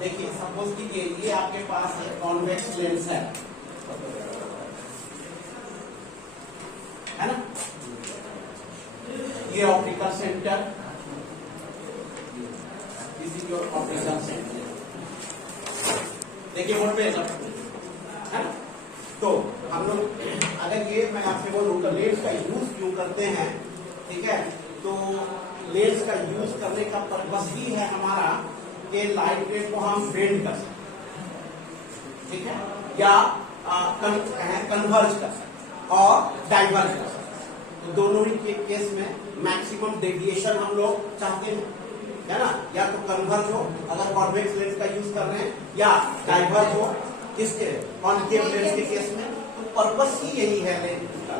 देखिए सपोज कीजिए ये आपके पास एक कॉन्वेक्स लेंस है ना, ये optical centre, this is your optical centre. देखिए बोर्ड पे है ना। तो हम लोग अगर ये मैं आपसे बोलूं तो लेंस का यूज क्यों करते हैं, ठीक है, तो लेंस का यूज करने का पर्पस ही है हमारा कि लाइट रे को हम बेंड कर सकते, ठीक है, या कन्वर्ज कर सकते और डाइवर्ज कर सकते। तो दोनों ही के केस में मैक्सिमम डेविएशन हम लोग चाहते हैं, है ना, या तो कन्वर्ज हो अगर कॉन्वेक्स लेंस का यूज कर रहे हैं, या डाइवर्ज हो किसके कॉन्केव लेंस के केस में। तो पर्पस ही यही है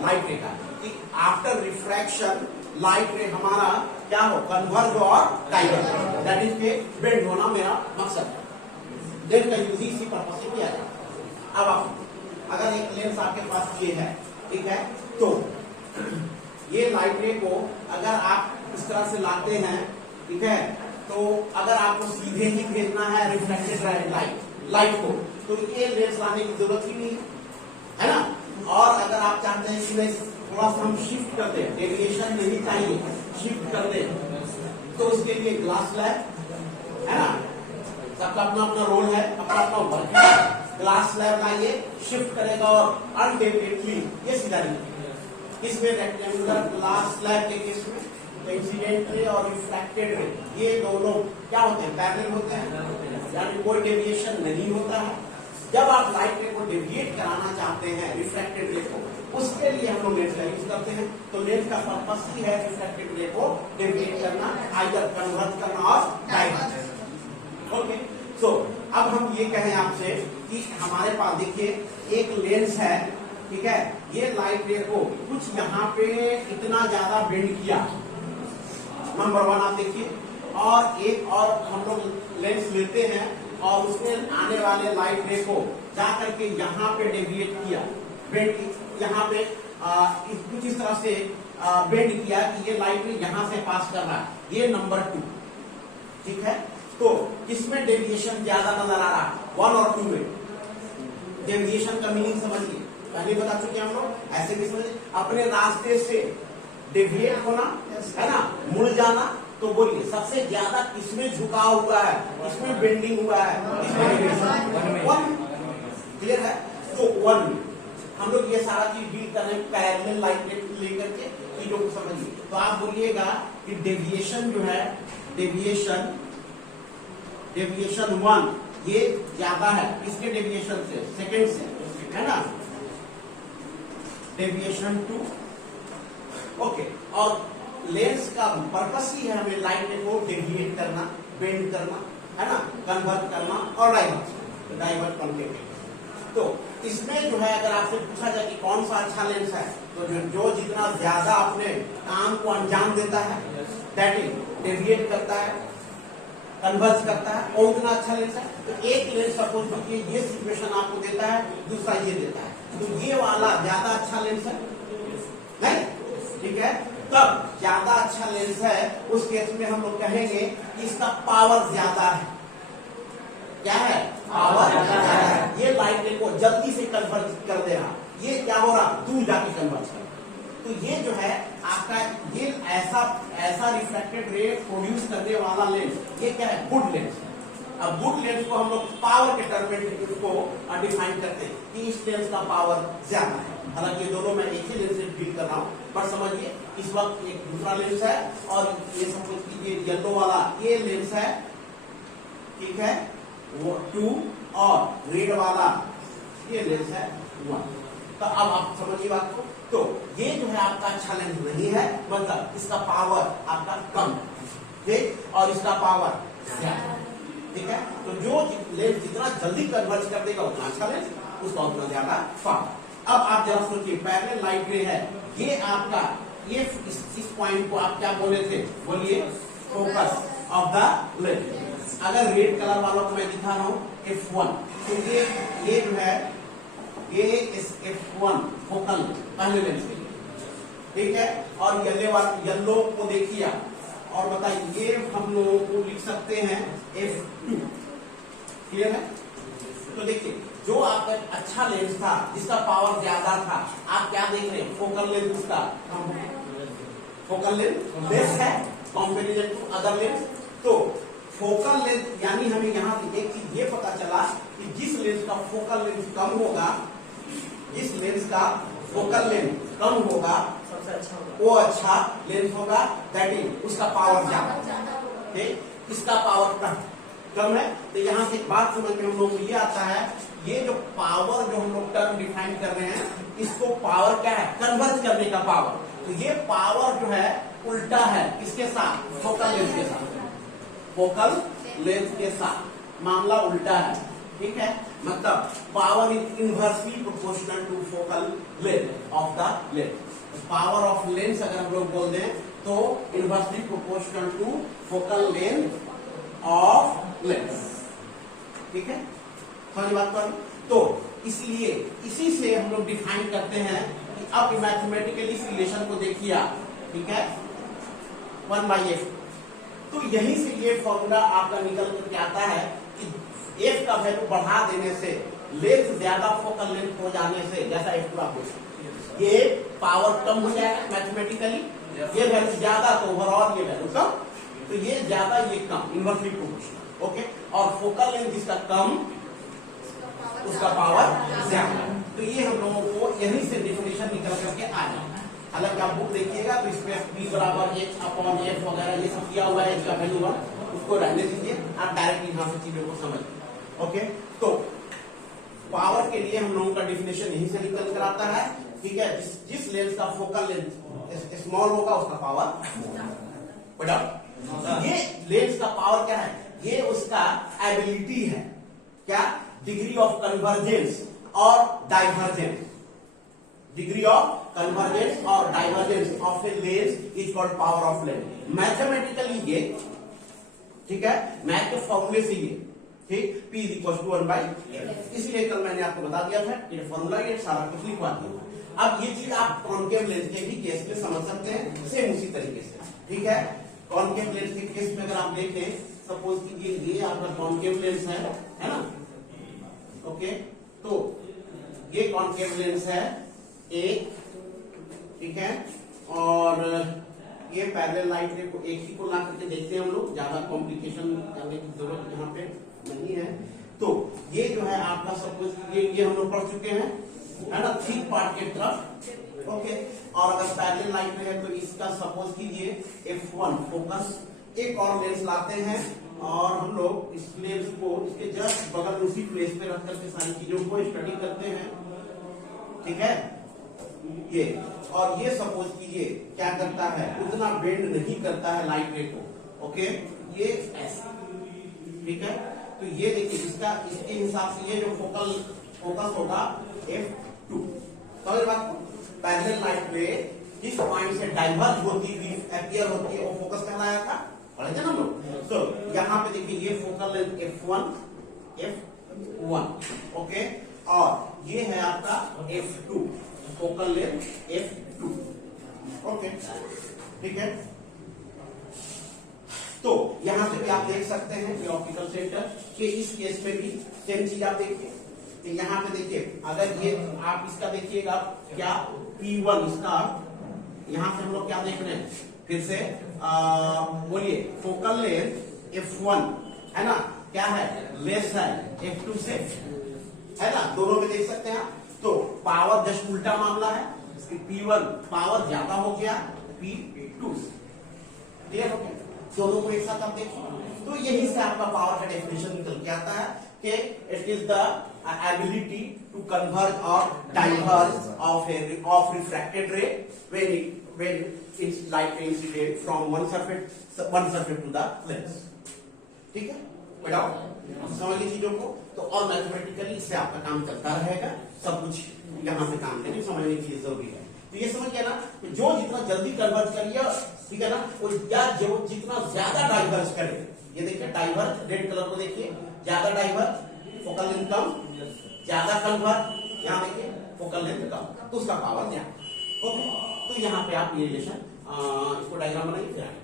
लाइट रे का कि आफ्टर रिफ्रैक्शन लाइट रे हमारा क्या हो, कन्वर्ज और डाइवर्ज, दैट इज के बेंड होना मेरा मकसद है। लेंस का यूज इसी पर्पस से किया जाता है। अब आप अगर एक लेंस आपके पास ये है, ठीक है, तो ये लाइट रे को अगर आप इस तरह से लाते हैं, ठीक है, तो अगर आपको सीधे ही भेजना है रिफ्लेक्टेड लाइट को, तो ये लेंस लाने की जरूरत ही नहीं है ना। और अगर आप चाहते हैं कि थोड़ा सा हम शिफ्ट कर दें, डेविएशन नहीं चाहिए, शिफ्ट कर दें, तो उसके लिए ग्लास स्लैब है ना, सबका अपना अपना रोल है, अपना अपना वर्क है। ग्लास स्लैब लाइए, शिफ्ट करेगा और अनडेफिनेटली ये सीधा नहीं। इसमें रेक्टेंगुलर ग्लास स्लैब के केस में इंसिडेंट रे और रिफ्रैक्टेड रे ये दोनों क्या होते हैं, पैरेलल होते हैं, यानी कोई डेविएशन नहीं होता है। जब आप लाइट रे को डेविएट कराना चाहते हैं रिफ्रैक्टेड रे को, उसके लिए हम लोग लेंस का यूज करते हैं। तो लेंस का पर्पस ही है रिफ्रैक्टेड रे को डेविएट करना, आइदर कन्वर्ज करना और डाइवर्ज। ओके, सो अब हम ये कहें आपसे कि हमारे पास देखिए एक लेंस है, ठीक है, ये लाइट रे को कुछ यहाँ पे इतना ज्यादा बेंड किया, नंबर वन आप देखिए, और एक और हम लोग लेंस लेते हैं और उसमें आने वाले लाइट रे को जाकर के यहाँ पे डेविएट किया, बेंड यहाँ पे कुछ इस तरह से बेंड किया कि ये लाइट रे यहाँ से पास कर रहा है, ये नंबर टू, ठीक है। तो किसमें डेविएशन ज्यादा नजर आ रहा है, वन और टू में। डेविएशन का मीनिंग समझिए, पहले बता चुके हम लोग, ऐसे भी समझिए, अपने रास्ते से डेविएट होना है ना, मुड़ जाना। तो बोलिए सबसे ज्यादा किसमें झुकाव हुआ है, किसमें बेंडिंग हुआ है, किसमें डेविएशन, वन। क्लियर है। तो वन में हम लोग ये सारा चीज डील कर रहे हैं पैरेलल लाइट लेकर के चीजों को समझिए। तो आप बोलिएगा कि डेविएशन जो है, डेविएशन वन ये ज्यादा है किसके डेविएशन से, सेकेंड से, है ना, डेविएशन टू। ओके, और लेंस का पर्पस ही है हमें लाइट को डेविएट करना, बेंड करना, है ना, कन्वर्ट करना और डाइवर्ट कॉन्केव। तो इसमें जो है अगर आपसे पूछा जाए कि कौन सा अच्छा लेंस है, तो जो जितना ज्यादा अपने काम को अंजाम देता है, दैट इज डेविएट करता है, कन्वर्ज करता है, और उतना अच्छा लेंस है। तो एक लेंस सपोज कीजिए ये सिचुएशन आपको देता है, दूसरा ये देता है, तो ये वाला ज्यादा अच्छा लेंस है नहीं, ठीक है। तब ज्यादा अच्छा लेंस है उस केस में हम लोग कहेंगे कि इसका पावर ज्यादा है। क्या है, पावर ज्यादा है। ये लाइट को जल्दी से कन्वर्ज कर दे रहा, ये क्या हो रहा, दूर जाके कन्वर्ज कर। तो ये जो है आपका ये ऐसा रिफ्रैक्टेड रे प्रोड्यूस करने वाला लेंस, ये क्या है, गुड लेंस। अब गुड लेंस को हम लोग पावर के टर्म में इसको डिफाइन करते हैं कि इस लेंस का पावर ज्यादा है। हालांकि ये दोनों मैं एक ही लेंस से डील कर रहा हूँ, पर समझिए इस वक्त एक दूसरा लेंस है और ये सपोज कीजिए येलो वाला ये लेंस है, ठीक है, वो टू, और रेड वाला ये लेंस है वन। तो अब आप समझिए बात को। तो ये जो है आपका अच्छा लेंस नहीं है, मतलब इसका पावर आपका कम है, ठीक, और इसका पावर ज्यादा, ठीक है। तो जो लेंस जितना जल्दी कन्वर्ज कर देगा उतना अच्छा लेंस, उसका उतना ज्यादा पावर। अब आप जरा सोचिए पैरेलल लाइट रे है, ये आपका ये इस पॉइंट को आप क्या बोले थे, बोलिए फोकस ऑफ द लेंस। अगर रेड कलर वालों को मैं दिखा रहा हूँ F1, तो ये जो है ये इस F1 फोकल पहले लेंस के लिए, ठीक है। और येलो को देखिए और बताइए, ये हम लोगों को लिख सकते हैं F2, क्लियर है? तो देखिए जो आपका अच्छा लेंस था जिसका पावर ज्यादा था, आप क्या देख रहे हैं, फोकल लेंथ उसका फोकल लेंथ लेस है कंपैरिजन टू अदर लेंस। तो फोकल लेंथ यानी हमें यहाँ से एक चीज ये पता चला कि जिस लेंस का फोकल लेंथ कम होगा, जिस लेंस का फोकल लेंथ कम होगा सबसे अच्छा होगा, वो अच्छा लेंस होगा, दैट इज उसका पावर ज्यादा, ठीक, इसका पावर कम है। तो यहाँ से एक बात समझ में हम लोग को ये आता है, ये जो पावर जो हम लोग टर्म डिफाइन कर रहे हैं, इसको पावर क्या है, कन्वर्ट करने का पावर। तो ये पावर जो है उल्टा है किसके साथ, फोकल लेंथ के साथ, फोकल लेंथ के साथ मामला उल्टा है, ठीक है। मतलब power is inversely proportional to focal length of the lens. Power of lens अगर हम लोग बोल दें तो inversely proportional to focal length of lens, ठीक है, समझ बात पर। तो इसलिए इसी से हम लोग डिफाइन करते हैं कि अब मैथमेटिकली इस रिलेशन को देखिए आप, ठीक है, 1/f। तो यहीं से ये फॉर्मूला आपका निकल करके आता है कि f का वैल्यू बढ़ा देने से, लेंथ ज्यादा फोकल लेंथ हो जाने से, जैसा f पूरा हो, ये पावर कम हो जाएगा मैथमेटिकली, ये वैल्यू ज्यादा तो ओवरऑल ये वैल्यू कम, तो ये ज्यादा ये कम, इनवर्सली प्रोपोर्शनल, ओके। और फोकल लेंथ जिसका कम उसका पावर ज्यादा। तो ये हम लोगों को यहीं से डेफिनेशन निकल करके आ जाए। हालांकि आप बुक देखिएगा तो इसमें p बराबर h/f वगैरह ये सब किया हुआ है, इसका वैल्यू 1, उसको रहने दीजिए, आप डायरेक्ट यहाँ से चीजों को समझिए, ओके। तो पावर के लिए हम लोगों का डेफिनेशन यहीं से निकल कर आता है, ठीक है। जिस लेंस का फोकल लेंथ स्मॉल होगा उसका पावर बड़ा। ये लेंस का पावर क्या है, ये उसका एबिलिटी है, क्या, डिग्री ऑफ कन्वर्जेंस और डाइवर्जेंस, डिग्री ऑफ कन्वर्जेंस और divergence of a lens is called power of lens. Mathematically ये, ठीक है, मैथ के फॉर्मूले से ये, ठीक, P = 1/f। इसलिए कल मैंने आपको बता दिया था ये फॉर्मूला, ये सारा कुछ लिखवा दिया। अब ये चीज आप कॉनकेव लेंस के भी केस में समझ सकते हैं, सेम उसी तरीके से, ठीक है। कॉनकेव लेंस के केस में अगर आप देखें, सपोज कीजिए ये आपका कॉनकेव लेंस है ना, ओके। तो ये कॉनकेव लेंस है एक, ठीक है, और ये पैरेलल लाइट रे को एक ही को ला करके देखते हैं हम लोग, ज्यादा कॉम्प्लिकेशन करने की जरूरत यहाँ पे नहीं है। तो ये जो है आपका सपोज ये हम लोग पढ़ चुके हैं, है ना, थिक पार्ट के तरफ, ओके। और अगर पैरेलल लाइट में है तो इसका सपोज कीजिए f1 फोकस, एक और लेंस लाते हैं और हम लोग इस लेंस को इसके जस्ट बगल उसी प्लेस पे रख करके सारी चीजों को स्टडी करते हैं, ठीक है। ये और ये सपोज कीजिए क्या करता है, उतना बेंड नहीं करता है लाइट रे को, ओके, ये ऐसे, ठीक है। तो ये देखिए इसका, इसके हिसाब से ये जो फोकस होगा f2, समझ बात। पैरेलल लाइट रे किस पॉइंट से डाइवर्ज होती हुई अपीयर होती है वो फोकस कहलाया था, पढ़े थे ना हम लोग। तो यहाँ पे देखिए ये फोकल लेंथ f1, ओके, और ये है आपका f2, focal length f2, okay, ठीक है। तो यहां से भी आप देख सकते हैं कि ऑप्टिकल सेंटर के इस केस में भी सेम चीज आप देखिए, तो यहाँ पे देखिए अगर ये आप इसका देखिएगा क्या, P1 इसका, यहां से हम लोग क्या देख रहे हैं, फिर से बोलिए, फोकल लेंथ f1 है ना, क्या है, लेस है f2 से, है ना, दोनों में देख सकते हैं आप। तो पावर जस्ट उल्टा मामला है, P1 पावर ज्यादा हो गया P2 से, क्लियर हो गया, दोनों को एक साथ आप देखिए। तो यही से आपका पावर का डेफिनेशन निकल के आता है कि it is the ability to converge और diverge of refracted ray when it's light incident from one surface to the lens, ठीक है, बताओ समझिए चीजों को। तो और मैथमेटिकली इससे आपका काम चलता रहेगा, सब कुछ यहाँ से काम करके समझने के लिए जरूरी है। तो ये समझ गया ना, जो जितना जल्दी कन्वर्ज करिए, ठीक है ना, वो जो जितना ज्यादा डाइवर्ज करे, ये देखिए डाइवर्ज रेड कलर को देखिए, ज्यादा डाइवर्ज फोकल लेंथ कम, ज्यादा कन्वर्ज यहाँ देखिए फोकल लेंथ कम, तो उसका पावर ज्यादा, ओके। तो यहाँ पे आप ये रिलेशन, इसको डायग्राम बनाइए फिर आगे।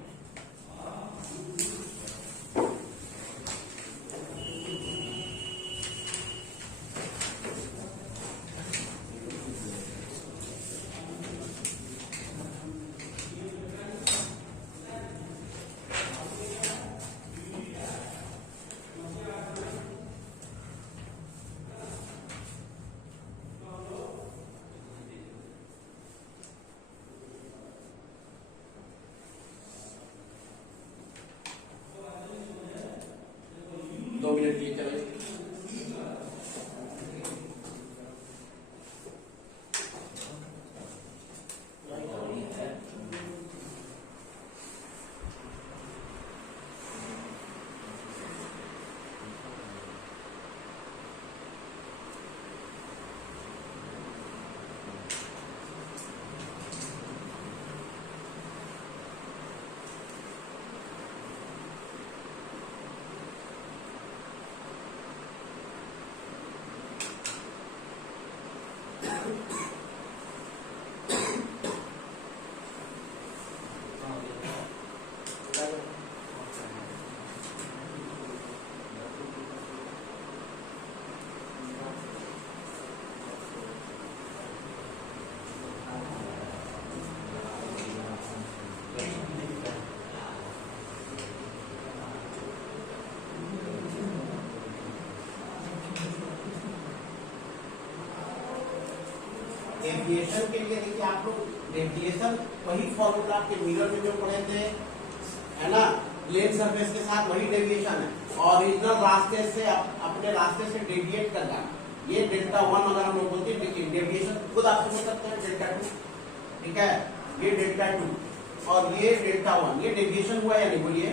2 मिनट के लिए चलो। डेविएशन के लिए देखिए आप लोग, डेविएशन वही फॉर्मूला के मिरर में जो पढ़े थे, है ना, प्लेन सरफेस के साथ वही डेविएशन है। ओरिजिनल रास्ते से अपने रास्ते से डेविएट कर जाना, ये डेल्टा 1 अगर हम लोग बोलते हैं, डेविएशन खुद आप समझ सकते हैं, डेल्टा 2, ठीक है, ये डेल्टा 2 और ये डेल्टा 1, ये डेविएशन हुआ या नहीं, बोलिए,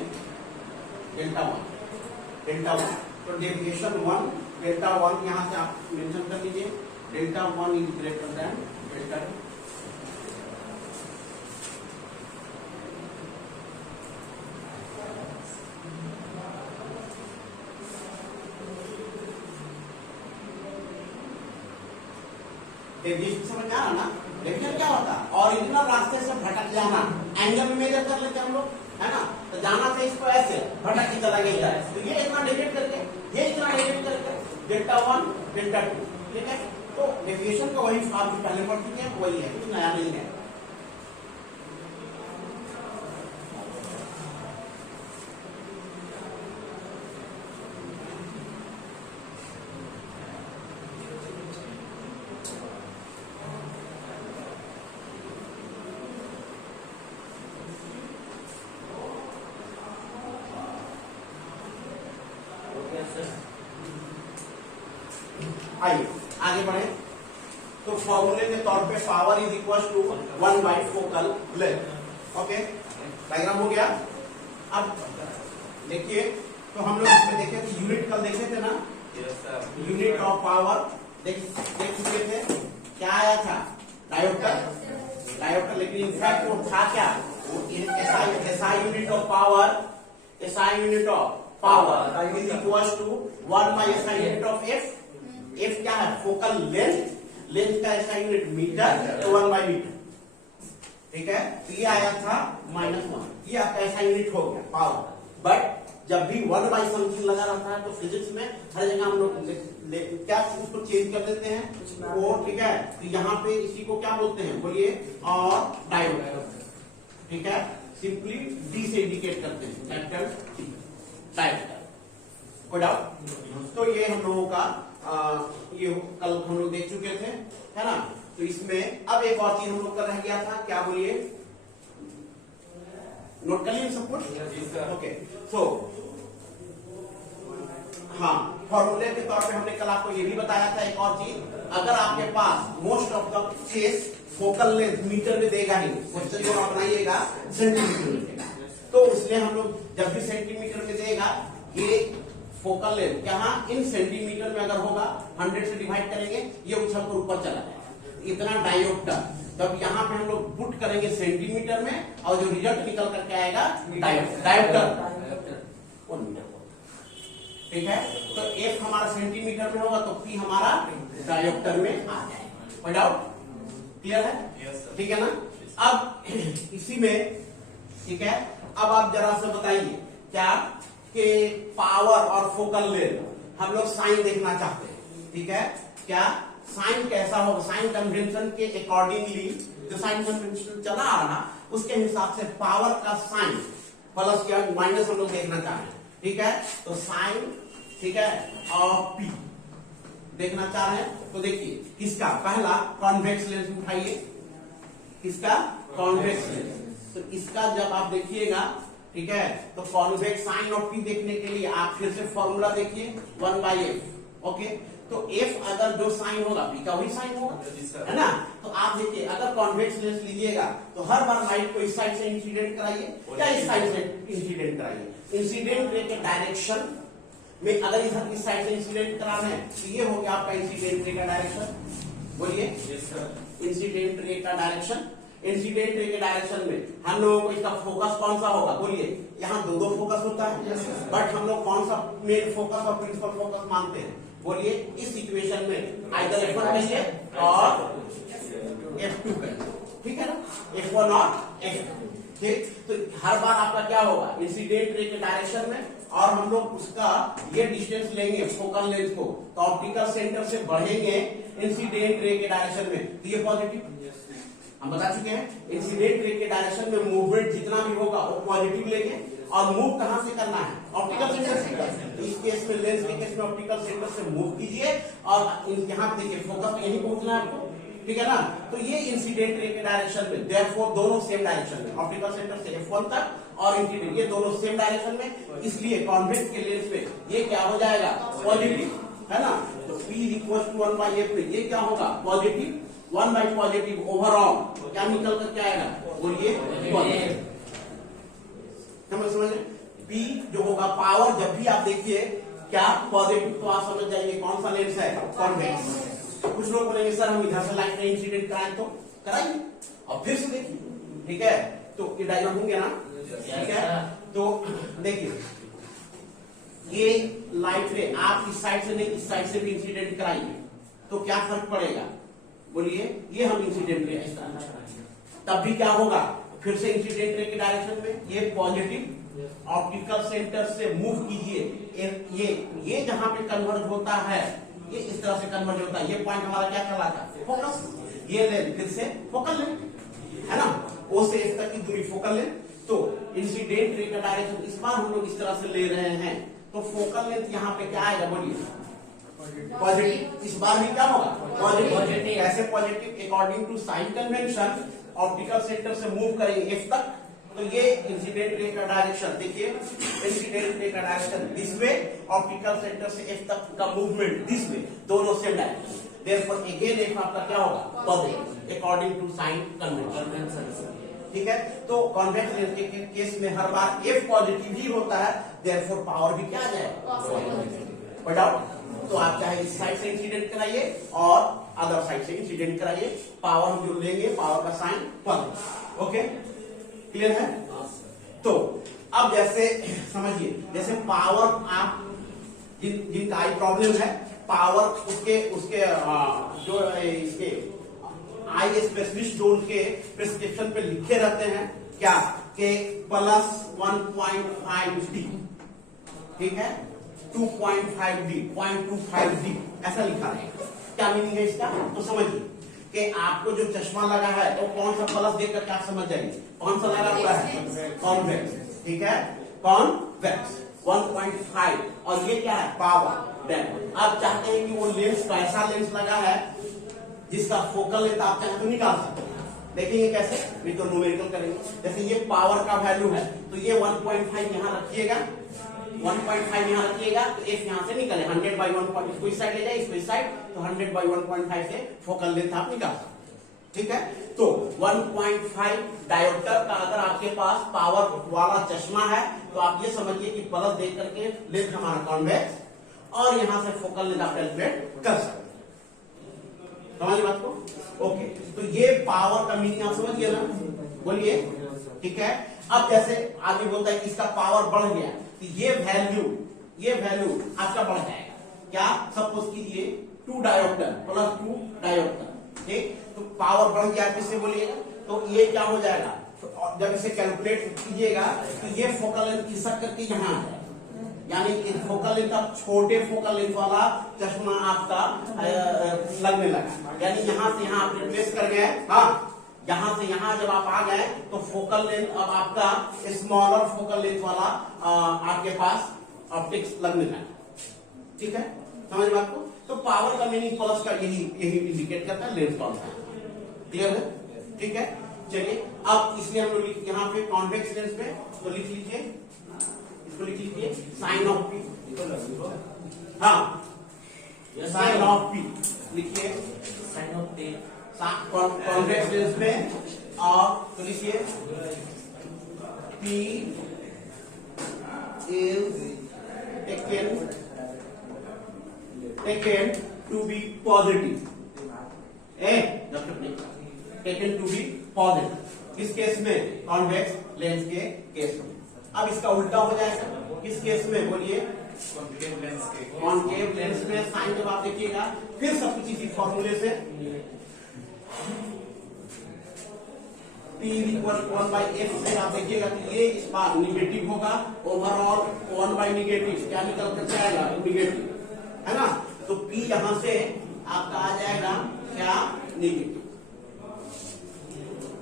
डेल्टा 1, तो डेविएशन 1, डेल्टा 1 यहां से आप मेंशन कर लीजिए, delta 1 is greater than delta 2। Deviation समझ में आ रहा ना? डेविएशन क्या होता है? ओरिजिनल रास्ते से भटक जाना। एंगल में मेजर कर लेते हैं हम लोग, है ना, तो जाना था इसको ऐसे, भटक के चला गया, तो ये इतना डेविएट करके, ये इतना डेविएट करके, डेल्टा 1 डेल्टा 2, ठीक है। तो डेविएशन का वही आप जो पहले पढ़ चुके हैं वही है, कुछ नया नहीं है। आइए आगे बढ़े। तो फॉर्मूले के तौर पे power is equal to 1 by focal length. Okay, diagram हो गया। अब देखिए, तो हम लोग इसमें देखे थे, यूनिट कल देखे थे ना, यूनिट ऑफ पावर देख चुके थे, क्या आया था, डायोप्टर, लेकिन इनफैक्ट वो था क्या, SI unit of power, SI unit of power is equal to 1 by SI unit of F. F क्या है, फोकल लेंथ, लेंथ का ऐसा यूनिट मीटर, तो 1 बाई मीटर, ठीक है। तो ये आया था -1, ये आपका ऐसा यूनिट हो गया पावर। बट जब भी 1 बाई समथिंग लगा रहता है तो फिजिक्स में हर जगह हम लोग क्या उसको चेंज कर देते हैं वो, ठीक है। तो यहाँ पे इसी को क्या बोलते हैं, बोलिए, और डायोप्टर, ठीक है, सिंपली डी से इंडिकेट करते हैं, कैपिटल डायोप्टर। कोई डाउट? तो ये हम लोगों का ये कल हम लोग देख चुके थे, है ना। तो इसमें अब एक और चीज हम लोग का रह गया था, क्या बोलिए, नोट कर लिए सब कुछ? ओके, सो हाँ, फॉर्मूले के तौर पे हमने कल आपको ये भी बताया था एक और चीज, अगर आपके पास most of the case focal length meter में देगा ही, क्वेश्चन जो आप बनाइएगा सेंटीमीटर में देगा, तो इसलिए हम लोग जब भी सेंटीमीटर में देगा, ये फोकल लेंथ यहाँ इन सेंटीमीटर में अगर होगा 100 से डिवाइड करेंगे, ये उछल कर ऊपर चला जाएगा, इतना डायोप्टर। तब यहाँ पे हम लोग पुट करेंगे सेंटीमीटर में, और जो रिजल्ट निकल करके आएगा डायोप्टर 1 मीटर, ठीक है। तो एफ हमारा सेंटीमीटर में होगा, तो पी हमारा डायोप्टर में आ जाएगा। कोई डाउट? क्लियर है? ठीक है ना। अब इसी में, ठीक है, अब आप जरा से बताइए क्या कि पावर और फोकल लेंथ हम लोग साइन देखना चाहते हैं, ठीक है। क्या साइन कैसा होगा, साइन कन्वेंशन के अकॉर्डिंगली, जो साइन कन्वेंशन चला आ रहा उसके हिसाब से पावर का साइन प्लस या माइनस हम लोग देखना चाह रहे हैं, ठीक है। तो साइन, ठीक है, और पी देखना चाह रहे हैं। तो देखिए, किसका पहला कॉन्वेक्स लेंस उठाइए, किसका कॉन्वेक्स लेंस। तो इसका जब आप देखिएगा, ठीक है। तो कॉन्वेक्स साइन ऑफ पी देखने के लिए आप फिर से फॉर्मूला देखिए 1/f। ओके, तो f अगर जो साइन होगा p का वही साइन होगा, है ना। तो आप देखिए अगर कॉन्वेक्स लेंस लीजिएगा तो हर बार लाइट को इस साइड से इंसिडेंट कराइए या इस साइड से इंसिडेंट कराइए। इंसिडेंट रे के डायरेक्शन में अगर इधर इस साइड से इंसिडेंट कराना है तो ये हो गया आपका इंसिडेंट रे का डायरेक्शन। बोलिए इंसिडेंट रे का डायरेक्शन। इंसिडेंट रे के डायरेक्शन में हम लोगों को इसका फोकस कौन सा होगा? बोलिए, यहाँ दो फोकस होता है, बट हम लोग कौन सा मेन फोकस और प्रिंसिपल फोकस मानते हैं? बोलिए, इस इक्वेशन में आइदर F1 कहिए और F2 कहिए, ठीक है ना, F1 और F2। ठीक, तो हर बार आपका क्या होगा? इंसिडेंट रे के डायरेक्शन में, और हम लोग उसका ये डिस्टेंस लेंगे फोकल लेंथ को, तो ऑप्टिकल सेंटर से बढ़ेंगे इंसिडेंट रे के डायरेक्शन में, तो ये पॉजिटिव हम बता चुके हैं। इंसिडेंट रे के डायरेक्शन में मूवमेंट जितना भी होगा वो पॉजिटिव लेंगे, और मूव कहां से करना है? ऑप्टिकल सेंटर से। इस केस में लेंस के केस में ऑप्टिकल सेंटर से मूव कीजिए, और यहाँ देखिए फोकस यही पहुंचना है आपको, ठीक है ना। तो ये इंसिडेंट रे के डायरेक्शन में, देयरफॉर दोनों सेम डायरेक्शन में, ऑप्टिकल सेंटर से F1 तक और इंसिडेंट, ये दोनों सेम डायरेक्शन में, इसलिए कॉन्वेक्स के लेंस में ये क्या हो जाएगा? पॉजिटिव, है ना। तो P इक्वल टू 1/f, ये क्या होगा? पॉजिटिव। 1 पॉजिटिव ओवरऑल क्या निकल कर क्या आएगा? बोलिए पॉजिटिव। समझ P जो होगा पावर, जब भी आप देखिए क्या पॉजिटिव, तो आप समझ जाइए कौन सा लेंस है? कॉन्वेक्स। कुछ लोग बोलेंगे सर हम इधर से लाइट में इंसिडेंट कराएं, तो कराइए और फिर से देखिए, ठीक है। तो ये डायग्राम होंगे ना, ठीक है। तो देखिए ये लाइट रे आप इस साइड से नहीं इस साइड से भी इंसिडेंट कराइए तो क्या फर्क पड़ेगा? बोलिए, ये हम इंसिडेंट रे इस तरह, तब भी क्या होगा? फिर से इंसिडेंट रे के डायरेक्शन में ये पॉजिटिव, ऑप्टिकल सेंटर से मूव कीजिए, ये जहां पे कन्वर्ज होता है ये इस तरह से कन्वर्ज होता है, ये पॉइंट हमारा क्या कहलाता है? फोकस। ये लेंथ फिर से फोकल लेंथ, है ना, O से S तक की दूरी फोकल लेंथ। तो इंसिडेंट रे का डायरेक्शन इस बार हम लोग इस तरह से ले रहे हैं, तो फोकल लेंथ यहाँ पे क्या आएगा? बोलिए पॉजिटिव। इस बार भी क्या होगा? पॉजिटिव। ऐसे positive according to sign convention optical centre से मूव करेंगे F तक, तो ये इंसिडेंट रे का डायरेक्शन देखिए, इंसिडेंट रे का direction this way, optical centre से F तक का मूवमेंट दिस वे, दोनों same direction. Therefore again F आपका क्या होगा? Positive according to sign convention, ठीक है। तो कॉन्वेक्स लेंस के केस में हर बार F पॉजिटिव ही होता है, देयरफॉर पावर भी क्या आ जाएगा? कोई डाउट? तो आप चाहे इस साइड से इंसिडेंट कराइए और अदर साइड से इंसिडेंट कराइए, पावर हम जो लेंगे पावर का साइन पॉजिटिव। ओके, क्लियर है? तो अब जैसे समझिए, जैसे पावर आप जिनका आई प्रॉब्लम है, पावर उसके जो इसके आई स्पेशलिस्ट जो उनके प्रिस्क्रिप्शन पे लिखे रहते हैं क्या के +1.5D, ठीक है, 2.5D, 0.25D ऐसा लिखा है। क्या मीनिंग है इसका? तो समझिए कि आपको जो चश्मा लगा है तो कौन सा प्लस देकर के आप समझ जाइए कौन सा लगा हुआ है? कॉन्वेक्स, ठीक है, कॉन्वेक्स 1.5, और ये क्या है? पावर। देन आप चाहते हैं कि वो लेंस कैसा लेंस लगा है जिसका फोकल लेंथ आप चाहे तो निकाल सकते हैं। देखेंगे कैसे? ये तो न्यूमेरिकल करेंगे। जैसे ये पावर का वैल्यू है तो ये 1.5 यहाँ रखिएगा, 1.5 यहाँ रखिएगा, तो F यहाँ से निकले 100/1.5, इसको इस साइड ले जाए, इसको इस साइड, तो 100/1.5 से फोकल लेंथ आप निकाल सकते हैं, ठीक है। तो 1.5 डायोप्टर का अगर आपके पास पावर वाला चश्मा है तो आप ये समझिए कि प्लस देख करके लेंथ हमारा कॉन्वेक्स, और यहां से फोकल लेंथ आप कैलकुलेट कर सकते हैं। समझ बात को? ओके, तो ये पावर का मीनिंग आप समझिए ना, बोलिए, ठीक है। अब जैसे आदमी बोलता है कि इसका पावर बढ़ गया, तो ये वैल्यू आपका बढ़ जाएगा। क्या? सपोज कीजिए 2 डायोप्टर प्लस 2 डायोप्टर, ठीक, तो पावर बढ़ गया, किससे बोलिएगा? तो ये क्या हो जाएगा? तो जब इसे कैलकुलेट कीजिएगा तो ये फोकल लेंथ खिसक करके यहाँ आ जाएगा, यानी कि फोकल लेंथ आप छोटे फोकल लेंथ वाला चश्मा आपका लगने लगा, यानी यहाँ से यहाँ आप रिप्लेस कर गए। हाँ, यहां से यहां जब आप आ गए तो फोकल लेंथ अब आपका स्मॉलर फोकल लेंथ वाला आपके पास ऑप्टिक्स लगने लगा, ठीक है। समझ बात को? तो पावर का मीनिंग प्लस का यही इंडिकेट करता है लेंस कौन सा है। क्लियर है? ठीक है। चलिए अब इसलिए हम लोग यहाँ पे कॉन्वेक्स लेंस में तो लिख लीजिए, इसको लिख लीजिए साइन ऑफ पी। हाँ साइन ऑफ पी लिखिए, sign of P convex lens में और तो लिखिए P is taken to be positive, taken to be positive किस केस में? कॉन्वेक्स लेंस के केस में। अब इसका उल्टा हो जाएगा किस केस में बोलिए? कॉन्केव लेंस में साइन जब आप देखिएगा फिर सब कुछ इसी फॉर्मूले से P इक्वल 1/f से आप देखिएगा कि ये इस बार निगेटिव होगा, ओवरऑल 1/नेगेटिव क्या निकल कर जाएगा? निगेटिव, है ना? तो P यहां से आपका आ जाएगा क्या? निगेटिव।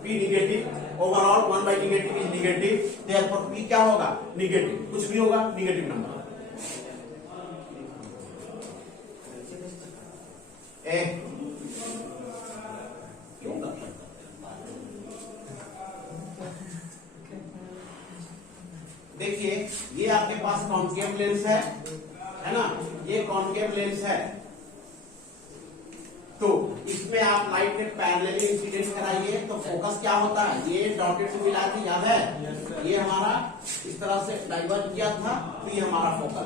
P निगेटिव, ओवरऑल 1/नेगेटिव इज निगेटिव, देयरफॉर P क्या होगा? निगेटिव। कुछ भी होगा निगेटिव नंबर। देखिए ये आपके पास कॉन्केव लेंस है ना? ये कॉन्केव लेंस है, तो इसमें आप लाइट के पैरेलली इंसिडेंट कराइए तो फोकस क्या होता है? ये डॉटेड से मिला के याद है? ये हमारा इस तरह से डाइवर्ट किया था, तो ये हमारा फोकल।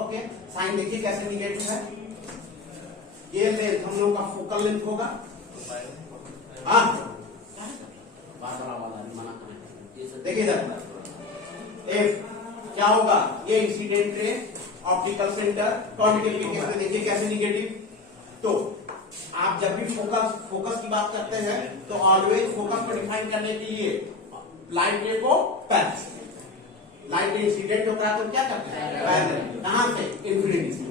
ओके, साइन देखिए कैसे निगेटिव है। ये लेंथ हम लोगों का फोकल लेंथ होगा। हाँ देखिए इधर एफ क्या होगा? ये incident ray, optical centre, concave के केस में देखिए कैसे निगेटिव। तो आप जब भी फोकस की बात करते हैं तो ऑलवेज फोकस को डिफाइन करने के लिए लाइट रे को पैरेलल, लाइट रे इंसिडेंट होता है तो क्या करते हैं? पैरेलल। कहां से? इन्फिनिटी से।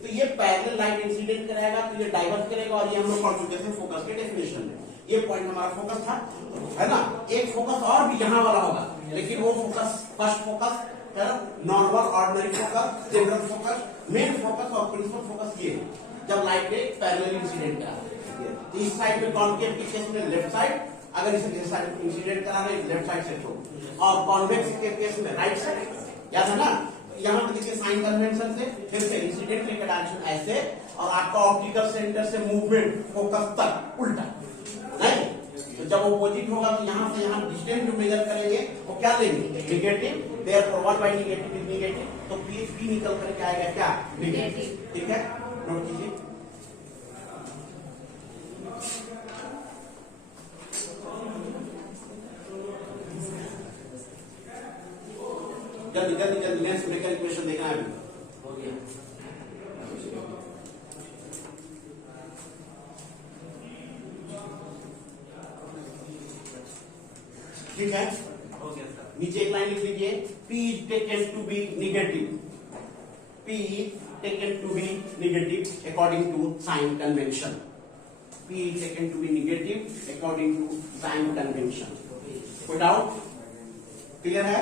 तो ये पैरेलल लाइट इंसिडेंट करेगा तो ये डाइवर्ट करेगा, और ये हम लोग पढ़ चुके थे फोकस के डेफिनेशन में। ये पॉइंट हमारा फोकस था, है ना? एक फोकस और भी यहां वाला होगा, लेकिन वो focus first focus, normal ordinary focus, general focus, main focus और प्रिंसिपल फोकस ये जब लाइट रे पैरेलल इंसिडेंट करा। तो इस साइड में कॉन्केव के केस में लेफ्ट साइड, अगर इस साइड इंसिडेंट करा रहे लेफ्ट साइड से छोड़, और कॉन्वेक्स के केस में राइट साइड। याद है ना? यहाँ पे देखिए साइन कन्वेंशन से फिर से इंसिडेंट रे का डायरेक्शन ऐसे, और आपका ऑप्टिकल सेंटर से मूवमेंट फोकस तक उल्टा नहीं। तो जब अपोजिट होगा तो यहाँ से यहाँ डिस्टेंस जो मेजर करेंगे वो क्या लेंगे? निगेटिव। देयरफॉर 1/नेगेटिव इज निगेटिव, तो P निकल करके आएगा क्या? निगेटिव। ठीक है, नोट कीजिए। जल्दी जल्दी जल्दी लेंस ब्रेकर इक्वेशन देखना है अभी। हो गया। ठीक है, हो गया सर। नीचे एक लाइन लिख लीजिए, P is taken to be negative, P is taken to be negative according to sign convention, P is taken to be negative according to sign convention। कोई डाउट? क्लियर है?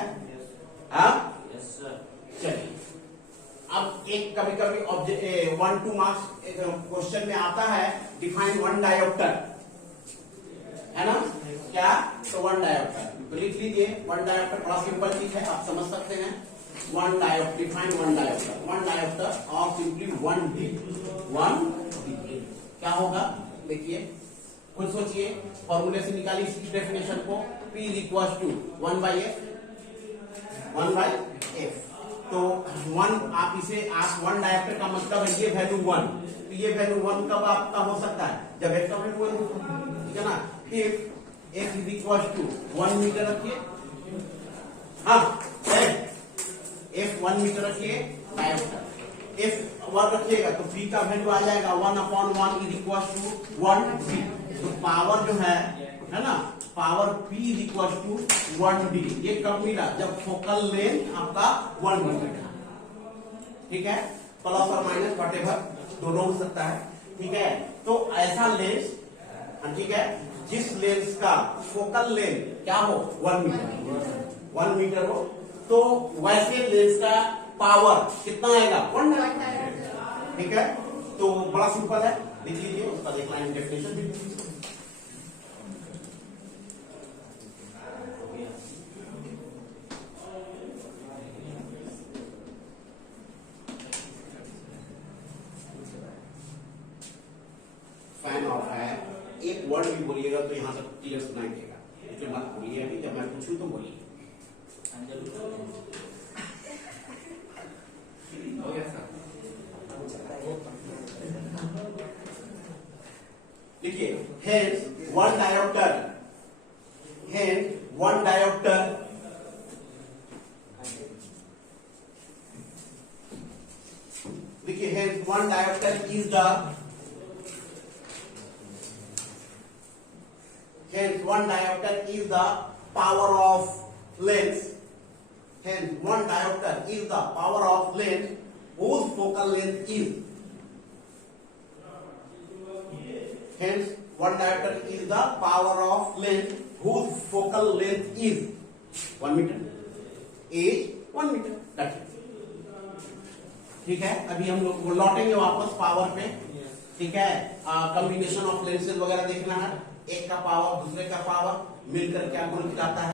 हाँ यस सर। चलिए, अब एक कभी कभी 1-2 मार्क्स क्वेश्चन में आता है, डिफाइन वन डायोप्टर, है ना? क्या? तो वन डायोप्टर तो लिख लीजिए। वन डायोप्टर बड़ा सिंपल चीज है, आप समझ सकते हैं। One dioptre, define one dioptre और सिंपली 1D क्या होगा? देखिए खुद सोचिए, फॉर्मूले से निकालिए इस डेफिनेशन को। P is equal to 1/f, तो 1 आप इसे आप वन डायोप्टर का मतलब है ये वैल्यू 1, तो ये वैल्यू 1 कब आपका हो सकता है? जब f का वैल्यू 1 हो, ठीक है ना? if f is equal to 1 metre रखिए, हाँ f 1 मीटर रखिए, डायोप्टर f 1 रखिएगा तो p का वैल्यू आ जाएगा 1/1 इज इक्वल टू 1D। तो पावर जो है ना, power P is equal to 1D। ये कब मिला? जब फोकल लेंथ आपका 1 मीटर था। ठीक है, प्लस और माइनस वटेवर दोनों हो सकता है। ठीक है, तो ऐसा लेंस, ठीक है, जिस लेंस का फोकल लेंथ क्या हो? 1 मीटर हो, तो वैसे लेंस का पावर कितना आएगा? 1। ठीक है, तो बड़ा सिंपल है, लिख लीजिए उसका एक लाइन डेफिनेशन। फैन ऑफ है, एक वर्ड भी बोलिएगा तो यहाँ तक क्लियर सुनाई देगा, इसलिए मत बोलिए अभी, जब मैं पूछूं तो बोलिए। हो गया सर। देखिए hence one diopter, hence one diopter देखिए hence one diopter is the, hence one diopter is the power of lens, hence one diopter is the power of lens whose focal length is, hence one diopter is the power of lens whose focal length is 1 meter, is 1 meter, that's it. ठीक है, अभी हम लोग लौटेंगे वापस power पे, ठीक है। कॉम्बिनेशन ऑफ लेंसेज वगैरह देखना है, एक का पावर दूसरे का पावर मिलकर क्या गुण खिलाता है।